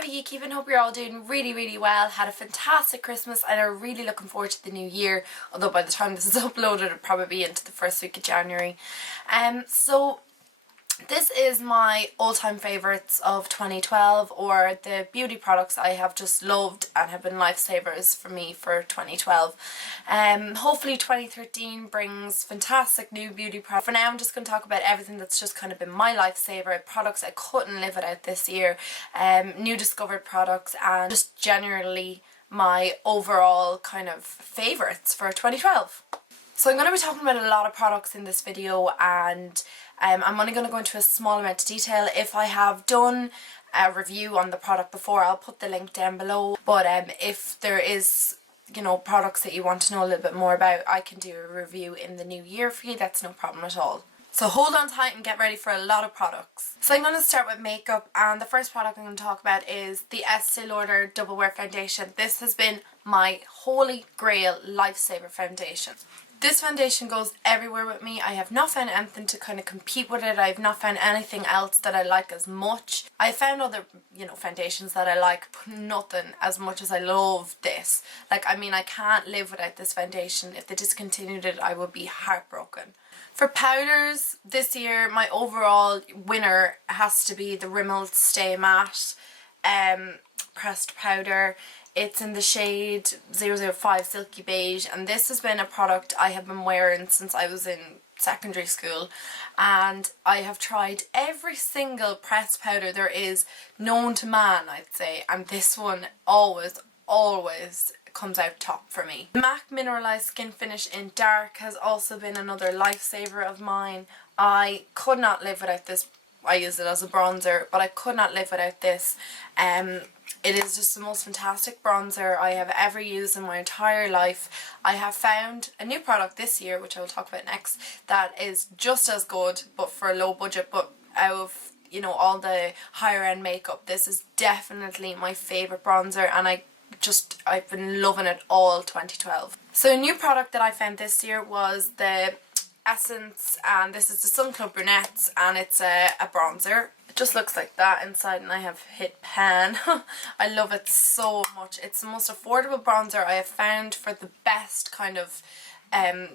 Heavy Geek Even. Hope you're all doing really well. Had a fantastic Christmas and are really looking forward to the new year, although by the time this is uploaded it'll probably be into the first week of January. So this is my all-time favourites of 2012, or the beauty products I have just loved and have been lifesavers for me for 2012. Hopefully 2013 brings fantastic new beauty products. For now I'm just going to talk about everything that's just kind of been my lifesaver, products I couldn't live without this year, new discovered products, and just generally my overall kind of favourites for 2012. So I'm going to be talking about a lot of products in this video, and I'm only going to go into a small amount of detail. If I have done a review on the product before, I'll put the link down below. But if there is, you know, products that you want to know a little bit more about, I can do a review in the new year for you. That's no problem at all. So hold on tight and get ready for a lot of products. So I'm going to start with makeup, and the first product I'm going to talk about is the Estee Lauder Double Wear Foundation. This has been my holy grail lifesaver foundation. This foundation goes everywhere with me. I have not found anything to kind of compete with it. I have not found anything else that I like as much. I found other, you know, foundations that I like, but nothing as much as I love this. Like, I mean, I can't live without this foundation. If they discontinued it, I would be heartbroken. For powders, this year my overall winner has to be the Rimmel Stay Matte pressed powder. It's in the shade 005 Silky Beige, and this has been a product I have been wearing since I was in secondary school, and I have tried every single pressed powder there is known to man, I'd say, and this one always comes out top for me. MAC Mineralized Skin Finish in Dark has also been another lifesaver of mine. I could not live without this. I use it as a bronzer, but I could not live without this. It is just the most fantastic bronzer I have ever used in my entire life. I have found a new product this year, which I will talk about next, that is just as good but for a low budget. But out of, you know, all the higher end makeup, this is definitely my favourite bronzer, and I've been loving it all 2012. So a new product that I found this year was the Essence, and this is the Sun Club Brunettes, and it's a bronzer. It just looks like that inside, and I have hit pan. I love it so much. It's the most affordable bronzer I have found for the best kind of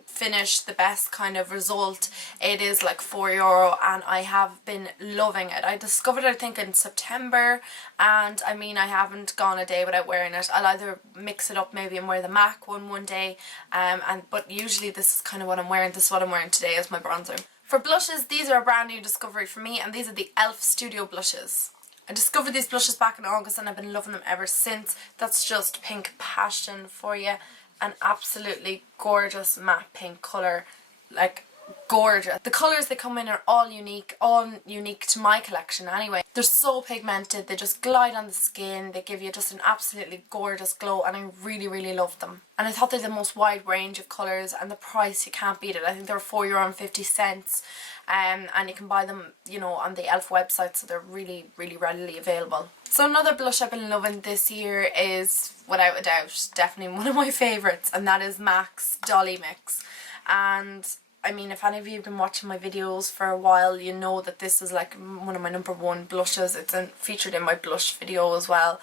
finish, the best kind of result. It is like €4, and I have been loving it. I discovered it, I think, in September, and I mean, I haven't gone a day without wearing it. I'll either mix it up maybe and wear the MAC one day, but usually this is kind of what I'm wearing. This is what I'm wearing today as my bronzer. For blushes, these are a brand new discovery for me, and these are the e.l.f. Studio blushes. I discovered these blushes back in August and I've been loving them ever since. That's just pink passion for you. An absolutely gorgeous matte pink colour, like gorgeous. The colours they come in are all unique to my collection anyway. They're so pigmented, they just glide on the skin, they give you just an absolutely gorgeous glow, and I really love them. And I thought they're the most wide range of colours, and the price, you can't beat it. I think they're €4.50, and you can buy them, you know, on the e.l.f. website, so they're really readily available. So another blush I've been loving this year is, without a doubt, definitely one of my favourites, and that is MAC's Dolly Mix. And I mean, if any of you have been watching my videos for a while, you know that this is like one of my #1 blushes. It's featured in my blush video as well.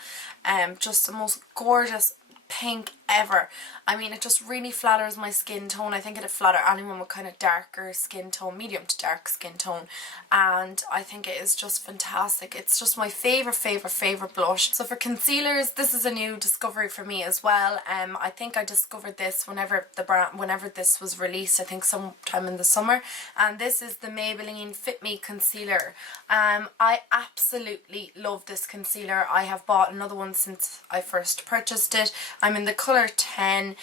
Just the most gorgeous pink ever. I mean, it just really flatters my skin tone. I think it'd flatter anyone with kind of darker skin tone, medium to dark skin tone, and I think it is just fantastic. It's just my favourite blush. So for concealers, this is a new discovery for me as well. I think I discovered this whenever this was released, I think sometime in the summer, and this is the Maybelline Fit Me concealer. I absolutely love this concealer. I have bought another one since I first purchased it. I'm in the colour 10.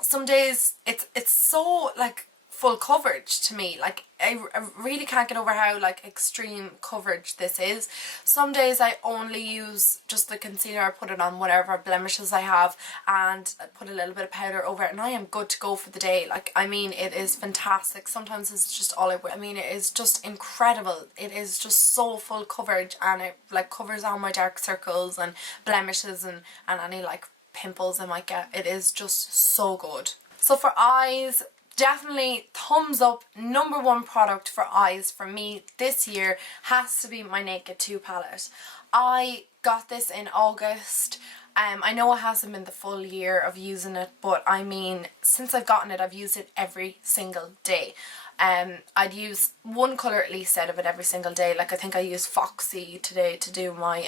Some days it's so like full coverage to me. Like I really can't get over how like extreme coverage this is. Some days I only use just the concealer. I put it on whatever blemishes I have and I put a little bit of powder over it, and I am good to go for the day. Like, I mean, it is fantastic. Sometimes it's just all I wear. I mean, it is just incredible. It is just so full coverage, and it like covers all my dark circles and blemishes and any like pimples I might get. It is just so good. So for eyes, definitely thumbs up, #1 product for eyes for me this year has to be my Naked 2 palette. I got this in August. I know it hasn't been the full year of using it, but I mean, since I've gotten it, I've used it every single day. I'd use one colour at least out of it every single day. Like I think I used Foxy today to do my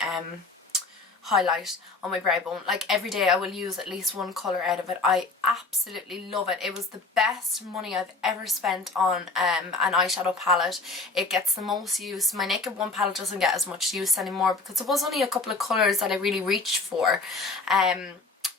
highlight on my brow bone. Like every day I will use at least one colour out of it. I absolutely love it. It was the best money I've ever spent on an eyeshadow palette. It gets the most use. My Naked One palette doesn't get as much use anymore because it was only a couple of colours that I really reached for.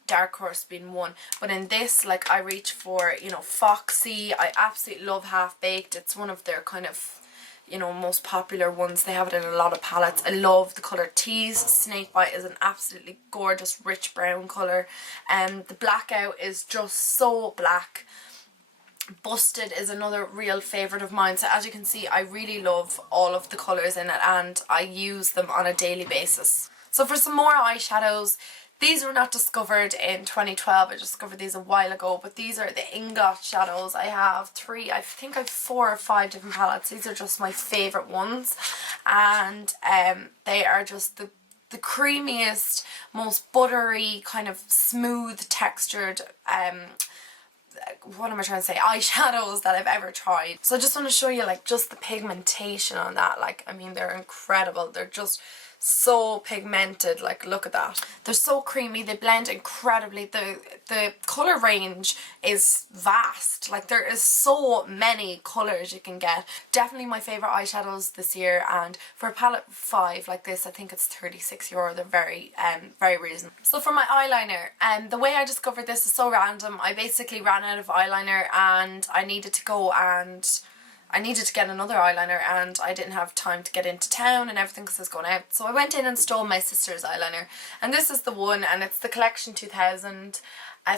Dark Horse being one, but in this, like, I reach for, you know, Foxy. I absolutely love Half Baked. It's one of their kind of, you know, most popular ones. They have it in a lot of palettes. I love the colour Tease. Snakebite is an absolutely gorgeous rich brown colour. The Blackout is just so black. Busted is another real favourite of mine. So as you can see, I really love all of the colours in it and I use them on a daily basis. So for some more eyeshadows, these were not discovered in 2012, I discovered these a while ago, but these are the Inglot shadows. I have I think I have 4 or 5 different palettes. These are just my favourite ones, and they are just the creamiest, most buttery, kind of smooth textured, what am I trying to say, eyeshadows that I've ever tried. So I just want to show you like just the pigmentation on that. Like, I mean, they're incredible. They're just so pigmented. Like, look at that. They're so creamy. They blend incredibly. The colour range is vast. Like, there is so many colours you can get. Definitely my favourite eyeshadows this year, and for a palette 5 like this, I think it's €36. They're very reasonable. So for my eyeliner, the way I discovered this is so random. I basically ran out of eyeliner and I needed to go and I needed to get another eyeliner and I didn't have time to get into town and everything because I was going out. So I went in and stole my sister's eyeliner, and this is the one, and it's the Collection 2000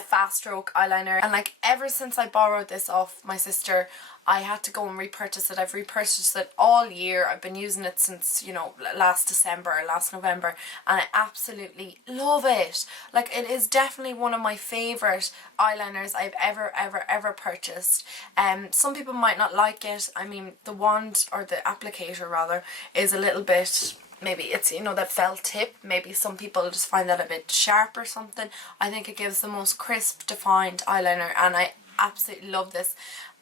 fast stroke eyeliner. And like, ever since I borrowed this off my sister, I had to go and repurchase it. I've repurchased it all year. I've been using it since, you know, last November, and I absolutely love it. Like, it is definitely one of my favourite eyeliners I've ever purchased. Some people might not like it. I mean, the wand, or the applicator rather, is a little bit, maybe it's, you know, that felt tip. Maybe some people just find that a bit sharp or something. I think it gives the most crisp, defined eyeliner, and I absolutely love this.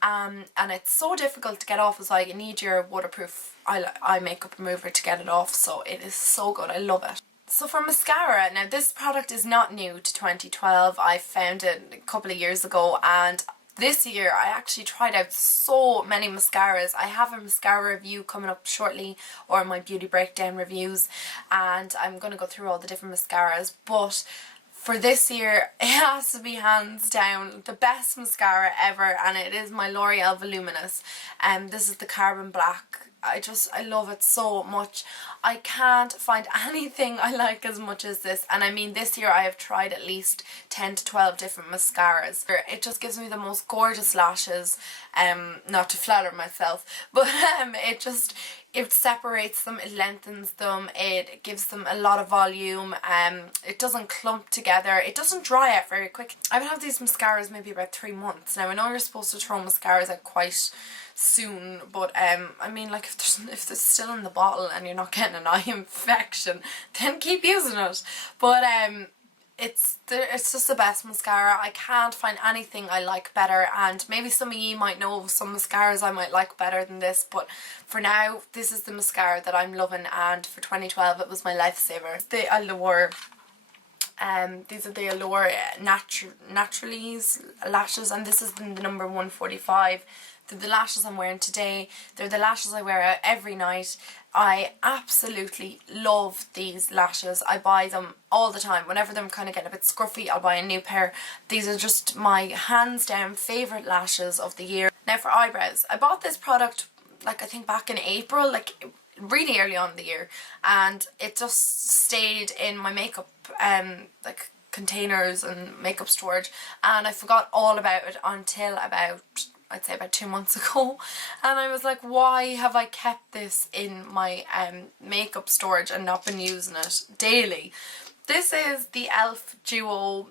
And it's so difficult to get off as well. You need your waterproof eye makeup remover to get it off, so it is so good. I love it. So for mascara, now this product is not new to 2012. I found it a couple of years ago, and this year I actually tried out so many mascaras. I have a mascara review coming up shortly, or my beauty breakdown reviews, and I'm going to go through all the different mascaras. But for this year, it has to be hands down the best mascara ever, and it is my L'Oreal Voluminous. This is the Carbon Black. I love it so much. I can't find anything I like as much as this, and I mean, this year I have tried at least 10 to 12 different mascaras. It just gives me the most gorgeous lashes, not to flatter myself, but it separates them, it lengthens them, it gives them a lot of volume, it doesn't clump together, it doesn't dry out very quick. I've had these mascaras maybe about 3 months now. I know you're supposed to throw mascaras out quite soon, but I mean, like, if it's still in the bottle and you're not getting an eye infection, then keep using it. But it's just the best mascara. I can't find anything I like better, and maybe some of you might know of some mascaras I might like better than this, but for now this is the mascara that I'm loving, and for 2012 it was my lifesaver. The Eylure. These are the Eylure Naturalies lashes, and this is the number 145. They're the lashes I'm wearing today. They're the lashes I wear out every night. I absolutely love these lashes. I buy them all the time. Whenever they're kind of getting a bit scruffy, I'll buy a new pair. These are just my hands down favourite lashes of the year. Now for eyebrows, I bought this product, like, I think back in April, like really early on in the year, and it just stayed in my makeup like containers and makeup storage, and I forgot all about it until I'd say about 2 months ago, and I was like, why have I kept this in my makeup storage and not been using it daily? This is the e.l.f. Duo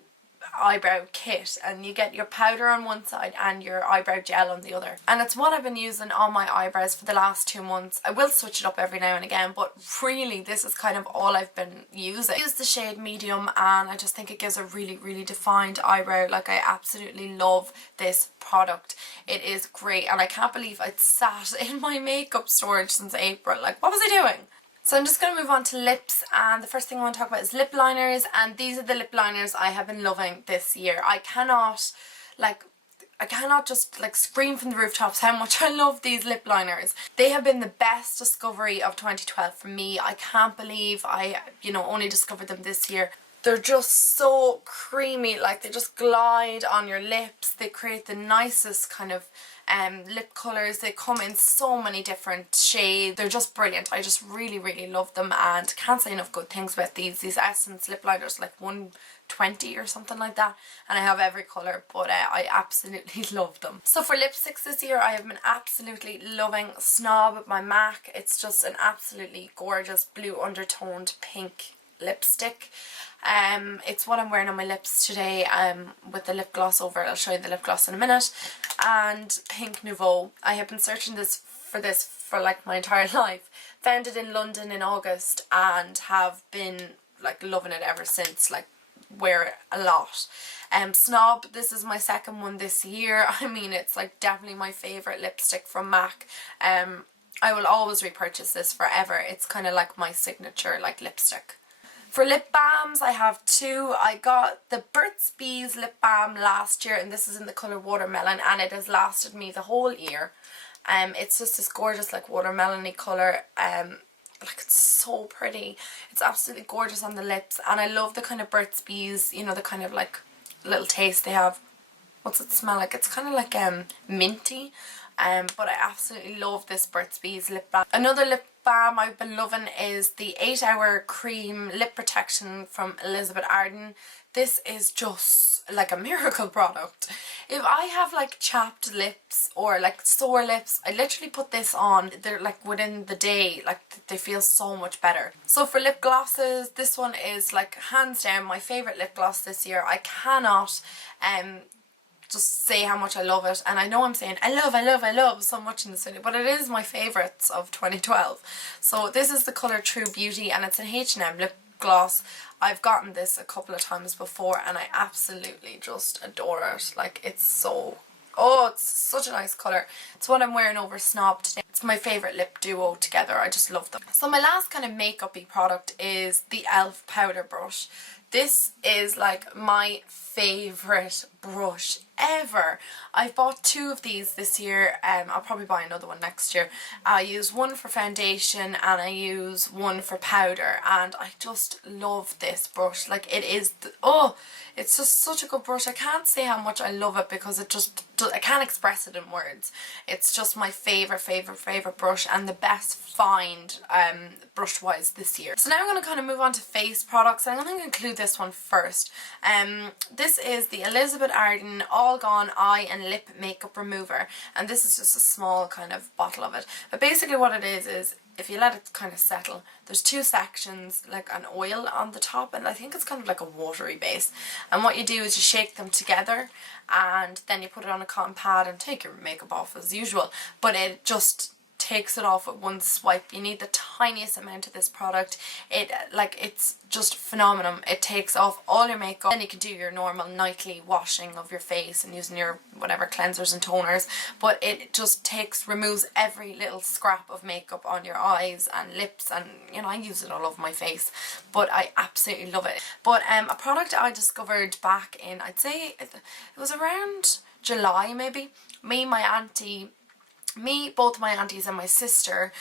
eyebrow kit, and you get your powder on one side and your eyebrow gel on the other, and it's what I've been using on my eyebrows for the last 2 months. I will switch it up every now and again, but really this is kind of all I've been using. I use the shade medium and I just think it gives a really defined eyebrow. Like, I absolutely love this product. It is great, and I can't believe I'd sat in my makeup storage since April. Like, what was I doing? So I'm just going to move on to lips, and the first thing I want to talk about is lip liners, and these are the lip liners I have been loving this year. I cannot just like scream from the rooftops how much I love these lip liners. They have been the best discovery of 2012 for me. I can't believe I, only discovered them this year. They're just so creamy, like they just glide on your lips. They create the nicest kind of lip colours. They come in so many different shades. They're just brilliant. I just really love them, and can't say enough good things about these Essence lip liners, like 120 or something like that, and I have every colour, but I absolutely love them. So for lipsticks this year, I have been absolutely loving Snob by MAC. It's just an absolutely gorgeous blue undertoned pink lipstick. It's what I'm wearing on my lips today, with the lip gloss over it. I'll show you the lip gloss in a minute. And Pink Nouveau. I have been searching for this for like my entire life. Found it in London in August and have been like loving it ever since. Like, wear it a lot. Snob, this is my second one this year. I mean, it's like definitely my favourite lipstick from MAC. I will always repurchase this forever. It's kind of like my signature like lipstick. For lip balms, I have two. I got the Burt's Bees lip balm last year, and this is in the colour Watermelon, and it has lasted me the whole year. It's just this gorgeous like watermelon-y colour. Like, it's so pretty. It's absolutely gorgeous on the lips, and I love the kind of Burt's Bees, the kind of like little taste they have. What's it smell like? It's kind of like minty. But I absolutely love this Burt's Bees lip balm. Another lip balm I've been loving is the 8 Hour Cream Lip Protection from Elizabeth Arden. This is just like a miracle product. If I have like chapped lips or like sore lips, I literally put this on. They're like within the day, like they feel so much better. So for lip glosses, this one is like hands down my favourite lip gloss this year. I cannot just say how much I love it, and I know I'm saying I love so much in this video, but it is my favourites of 2012. So this is the colour True Beauty, and it's an H&M lip gloss. I've gotten this a couple of times before and I absolutely just adore it. Like, it's so, it's such a nice colour. It's what I'm wearing over Snob today. It's my favourite lip duo together. I just love them. So my last kind of makeup-y product is the e.l.f. powder brush. This is like my favourite brush ever. I've bought 2 of these this year. I'll probably buy another one next year. I use one for foundation and I use one for powder, and I just love this brush. Like, it is, it's just such a good brush. I can't say how much I love it because I can't express it in words. It's just my favourite brush, and the best find brush wise this year. So now I'm going to kind of move on to face products, and I'm going to include this one first. This is the Elizabeth Arden All Gone Eye and Lip Makeup Remover, and this is just a small kind of bottle of it. But basically what it is if you let it kind of settle, there's 2 sections, like an oil on the top, and I think it's kind of like a watery base, and what you do is you shake them together and then you put it on a cotton pad and take your makeup off as usual, but it just takes it off with one swipe. You need the tiniest amount of this product. It's just phenomenal. It takes off all your makeup. Then you can do your normal nightly washing of your face and using your whatever cleansers and toners, but it just removes every little scrap of makeup on your eyes and lips, and I use it all over my face, but I absolutely love it. But a product I discovered back in, I'd say it was around July maybe. Both my aunties and my sister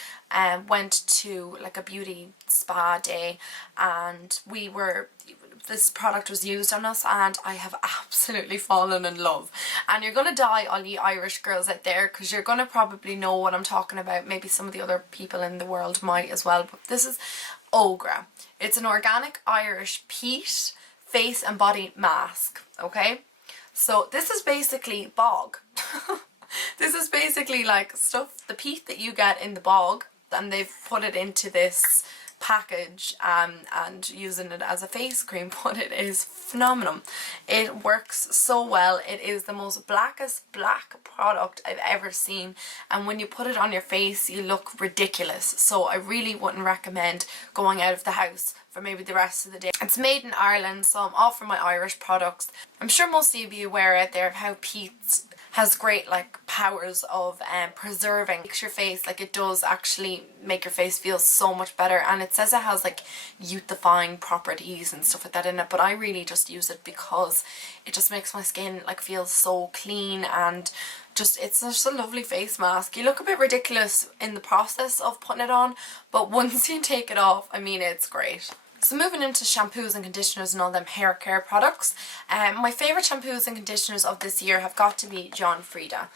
went to like a beauty spa day, and this product was used on us, and I have absolutely fallen in love. And you're gonna die, all you Irish girls out there, because you're gonna probably know what I'm talking about. Maybe some of the other people in the world might as well, but this is Ogra. It's an organic Irish peat face and body mask, okay? So this is basically bog. This is basically like the peat that you get in the bog, and they've put it into this package and using it as a face cream, but it is phenomenal. It works so well. It is the most blackest black product I've ever seen, and when you put it on your face you look ridiculous. So I really wouldn't recommend going out of the house for maybe the rest of the day. It's made in Ireland, so I'm all for my Irish products. I'm sure most of you be aware out there of how Pete's has great like powers of preserving. Makes your face, like it does actually make your face feel so much better, and it says it has like youthifying properties and stuff like that in it, but I really just use it because it just makes my skin like feel so clean, and just it's just a lovely face mask. You look a bit ridiculous in the process of putting it on, but once you take it off, I mean, it's great. So moving into shampoos and conditioners and all them hair care products, my favourite shampoos and conditioners of this year have got to be John Freda.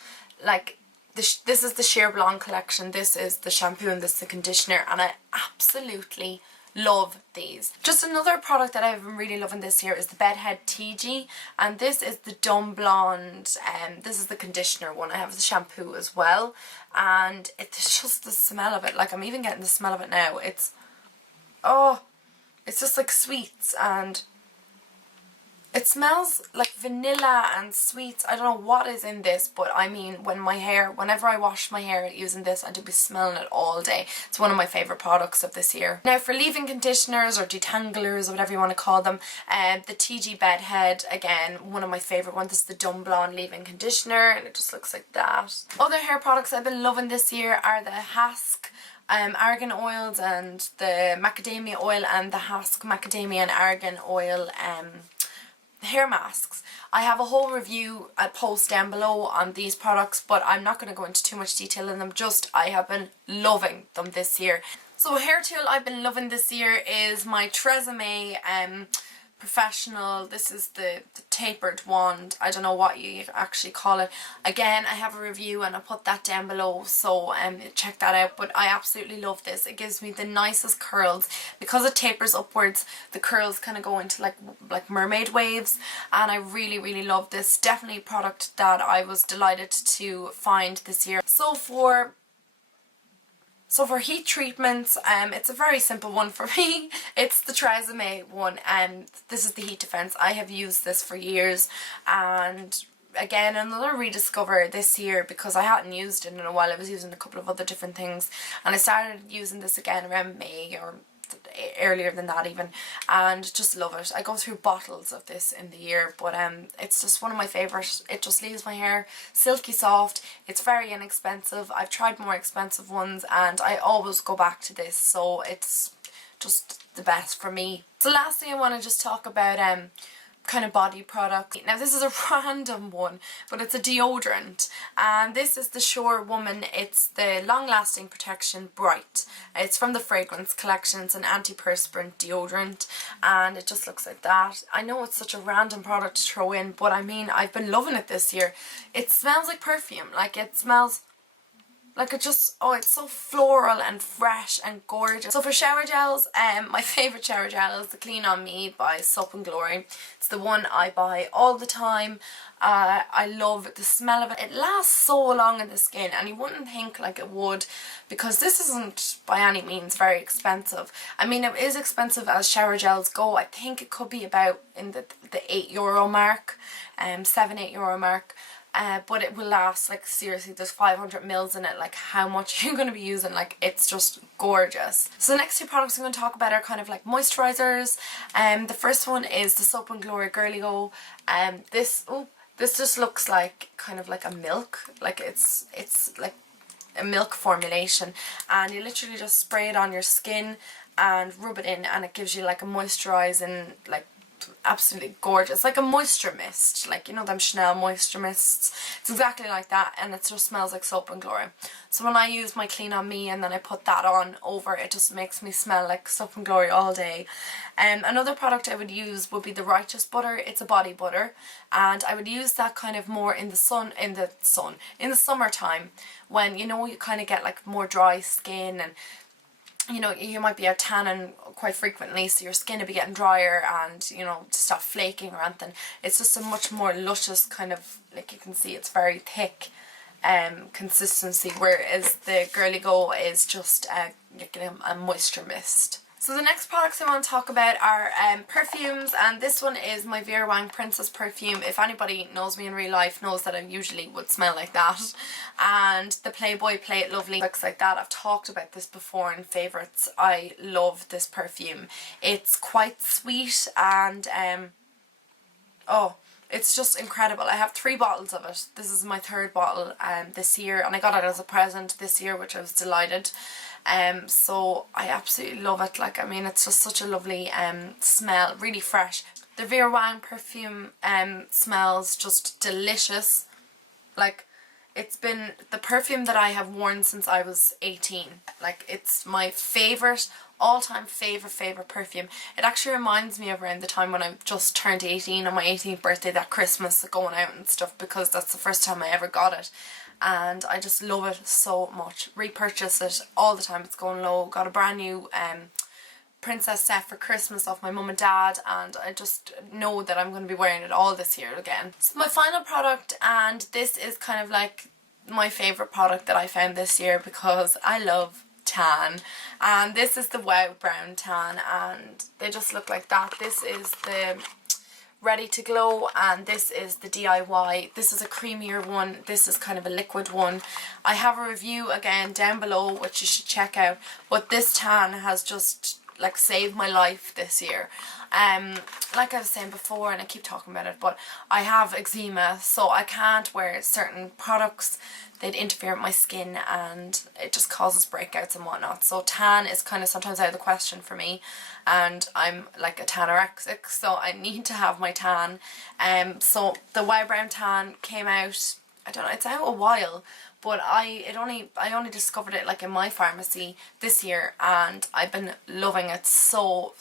Like, this is the Sheer Blonde collection, this is the shampoo and this is the conditioner, and I absolutely love these. Just another product that I've been really loving this year is the Bedhead TG, and this is the Dumb Blonde, this is the conditioner one. I have the shampoo as well, and it's just the smell of it, like I'm even getting the smell of it now. It's, oh, it's just like sweets, and it smells like vanilla and sweets. I don't know what is in this, but I mean, whenever I wash my hair using this, I do be smelling it all day. It's one of my favourite products of this year. Now for leave-in conditioners or detanglers or whatever you want to call them, the TG Bedhead, again, one of my favourite ones. This is the Dumb Blonde leave-in conditioner, and it just looks like that. Other hair products I've been loving this year are the Hask argan oils and the macadamia oil, and the Hask macadamia and argan oil hair masks. I have a whole review post down below on these products, but I'm not going to go into too much detail in them. Just I have been loving them this year. So a hair tool I've been loving this year is my DramaticMac Professional. This is the tapered wand. I don't know what you actually call it. Again, I have a review and I'll put that down below, so check that out. But I absolutely love this. It gives me the nicest curls. Because it tapers upwards, the curls kind of go into like mermaid waves, and I really, really love this. Definitely a product that I was delighted to find this year. So for heat treatments, it's a very simple one for me. It's the DramaticMac one, and this is the heat defense. I have used this for years, and again, another rediscover this year because I hadn't used it in a while. I was using a couple of other different things, and I started using this again around May or earlier than that even, and just love it. I go through bottles of this in the year, but it's just one of my favourites. It just leaves my hair silky soft. It's very inexpensive. I've tried more expensive ones and I always go back to this, so it's just the best for me. So lastly, I want to just talk about kind of body product. Now this is a random one, but it's a deodorant, and this is the Shore Woman. It's the Long Lasting Protection Bright. It's from the Fragrance collection. It's an antiperspirant deodorant, and it just looks like that. I know it's such a random product to throw in, but I mean, I've been loving it this year. It smells like perfume. Like, it smells like it just, oh, it's so floral and fresh and gorgeous. So for shower gels, my favourite shower gel is the Clean On Me by Soap and Glory. It's the one I buy all the time. I love the smell of it. It lasts so long in the skin, and you wouldn't think like it would, because this isn't by any means very expensive. I mean, it is expensive as shower gels go. I think it could be about in the €8 mark, €7-8 mark. But it will last, like, seriously, there's 500 mils in it. Like, how much are you going to be using? Like, it's just gorgeous. So the next two products I'm going to talk about are kind of like moisturisers. The first one is the Soap and Glory Girly Go. This just looks like kind of like a milk. Like, it's like a milk formulation, and you literally just spray it on your skin and rub it in, and it gives you like a moisturising, like, absolutely gorgeous, like a moisture mist, like, you know, them Chanel moisture mists. It's exactly like that, and it just smells like Soap and Glory. So when I use my Clean On Me and then I put that on over, it just makes me smell like Soap and Glory all day. Another product I would use would be the Righteous Butter. It's a body butter, and I would use that kind of more in the summertime, when, you know, you kind of get like more dry skin, and you know, you might be out tanning quite frequently, so your skin will be getting drier, and, you know, to stop flaking or anything. It's just a much more luscious kind of, like, you can see it's very thick consistency, whereas the Girly Go is just a moisture mist. So the next products I want to talk about are perfumes, and this one is my Vera Wang Princess perfume. If anybody knows me in real life knows that I usually would smell like that. And the Playboy Play It Lovely looks like that. I've talked about this before in favourites. I love this perfume. It's quite sweet and oh, it's just incredible. I have 3 bottles of it. This is my 3rd bottle this year, and I got it as a present this year, which I was delighted. So I absolutely love it. Like, I mean, it's just such a lovely smell, really fresh. The Vera Wang perfume smells just delicious. Like, it's been the perfume that I have worn since I was 18. Like, it's my favourite, all-time favourite perfume. It actually reminds me of around the time when I just turned 18 on my 18th birthday that Christmas, going out and stuff, because that's the first time I ever got it. And I just love it so much. Repurchase it all the time. It's going low. Got a brand new princess set for Christmas off my mum and dad, and I just know that I'm going to be wearing it all this year again. So my final product, and this is kind of like my favourite product that I found this year because I love tan, and this is the Wow Brown Tan, and they just look like that. This is the Ready to Glow, and this is the DIY. This is a creamier one. This is kind of a liquid one. I have a review again down below which you should check out, but this tan has just like saved my life this year. Like I was saying before, and I keep talking about it, but I have eczema, so I can't wear certain products. They'd interfere with my skin and it just causes breakouts and whatnot. So tan is kind of sometimes out of the question for me, and I'm like a tanorexic, so I need to have my tan. So the Wow Brown Tan came out, I don't know, it's out a while, but I only discovered it like in my pharmacy this year, and I've been loving it so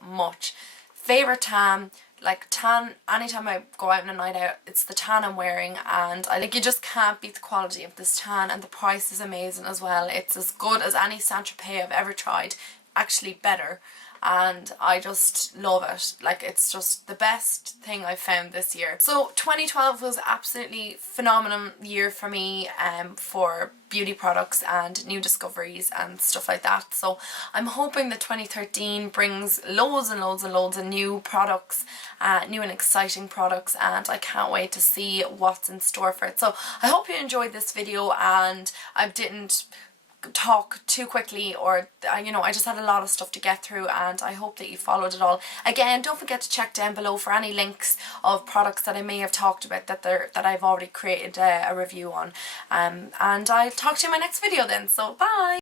much. Favourite tan, like tan, anytime I go out on a night out, it's the tan I'm wearing, and you just can't beat the quality of this tan, and the price is amazing as well. It's as good as any Saint Tropez I've ever tried, actually better, and I just love it. Like, it's just the best thing I've found this year. So 2012 was absolutely phenomenal year for me for beauty products and new discoveries and stuff like that. So I'm hoping that 2013 brings loads and loads of new products, new and exciting products, and I can't wait to see what's in store for it. So I hope you enjoyed this video, and I didn't talk too quickly, or you know, I just had a lot of stuff to get through, and I hope that you followed it all. Again, don't forget to check down below for any links of products that I may have talked about that I've already created a review on, and I'll talk to you in my next video then. So bye.